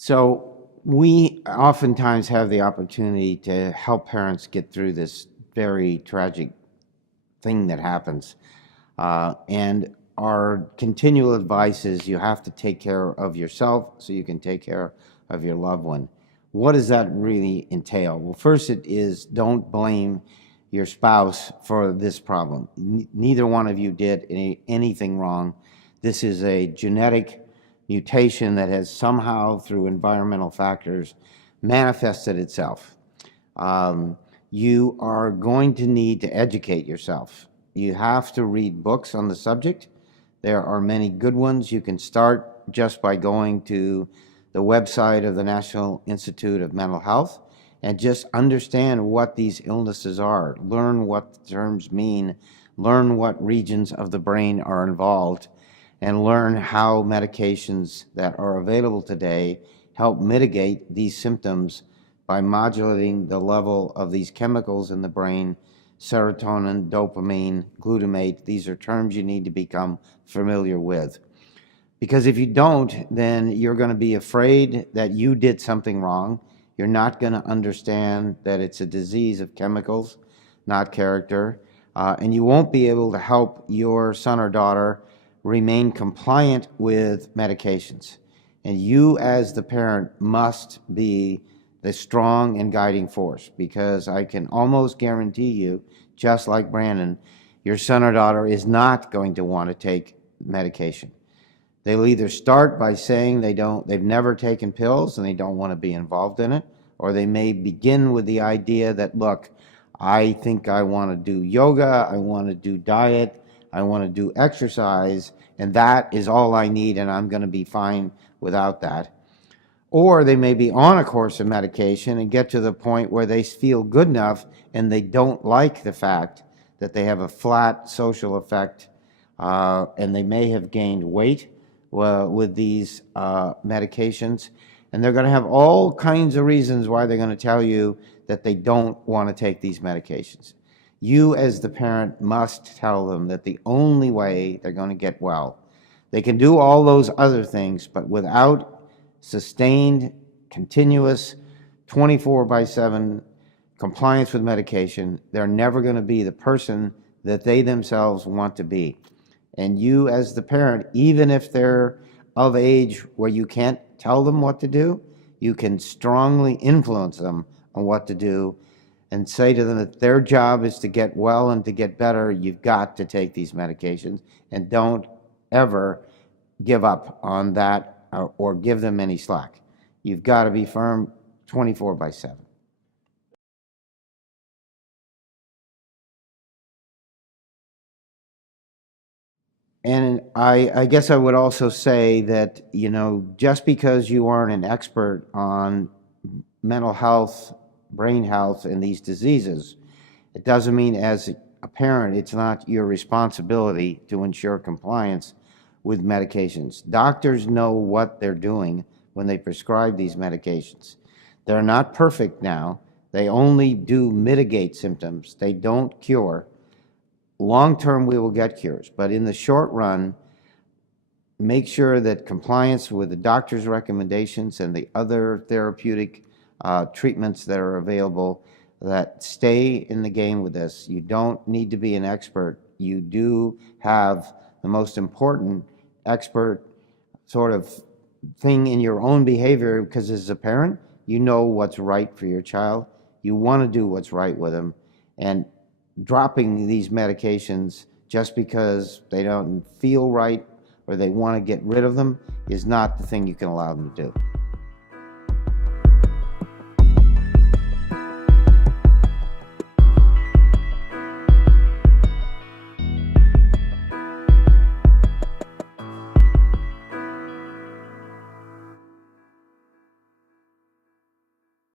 So we oftentimes have the opportunity to help parents get through this very tragic thing that happens. And our continual advice is you have to take care of yourself so you can take care of your loved one. What does that really entail? Well, first it is don't blame your spouse for this problem. Neither one of you did anything wrong. This is a genetic mutation that has somehow, through environmental factors, manifested itself. You are going to need to educate yourself. You have to read books on the subject. There are many good ones. You can start just by going to the website of the National Institute of Mental Health and just understand what these illnesses are. Learn what the terms mean. Learn what regions of the brain are involved, and learn how medications that are available today help mitigate these symptoms by modulating the level of these chemicals in the brain: serotonin, dopamine, glutamate. These are terms you need to become familiar with. Because if you don't, then you're going to be afraid that you did something wrong. You're not going to understand that it's a disease of chemicals, not character. And you won't be able to help your son or daughter remain compliant with medications. And you, as the parent, must be the strong and guiding force, because I can almost guarantee you, just like Brandon, your son or daughter is not going to want to take medication. They'll either start by saying they've never taken pills and they don't want to be involved in it, or they may begin with the idea that, look, I think I want to do yoga, I want to do diet, I want to do exercise, and that is all I need, and I'm going to be fine without that. Or they may be on a course of medication and get to the point where they feel good enough and they don't like the fact that they have a flat social effect, and they may have gained weight with these medications. And they're going to have all kinds of reasons why they're going to tell you that they don't want to take these medications. You, as the parent, must tell them that the only way they're going to get well, they can do all those other things, but without sustained, continuous, 24/7 compliance with medication, they're never going to be the person that they themselves want to be. And you, as the parent, even if they're of age where you can't tell them what to do, you can strongly influence them on what to do and say to them that their job is to get well and to get better. You've got to take these medications, and don't ever give up on that or give them any slack. You've got to be firm 24/7. And I guess I would also say that, just because you aren't an expert on mental health, brain health, and these diseases, it doesn't mean as a parent it's not your responsibility to ensure compliance with medications. Doctors know what they're doing when they prescribe these medications. They're not perfect now. They only do mitigate symptoms. They don't cure. Long term, we will get cures, but in the short run, make sure that compliance with the doctor's recommendations and the other therapeutic treatments that are available, that stay in the game with this. You don't need to be an expert. You do have the most important expert sort of thing in your own behavior, because as a parent, you know what's right for your child. You want to do what's right with them, and dropping these medications just because they don't feel right or they want to get rid of them is not the thing you can allow them to do.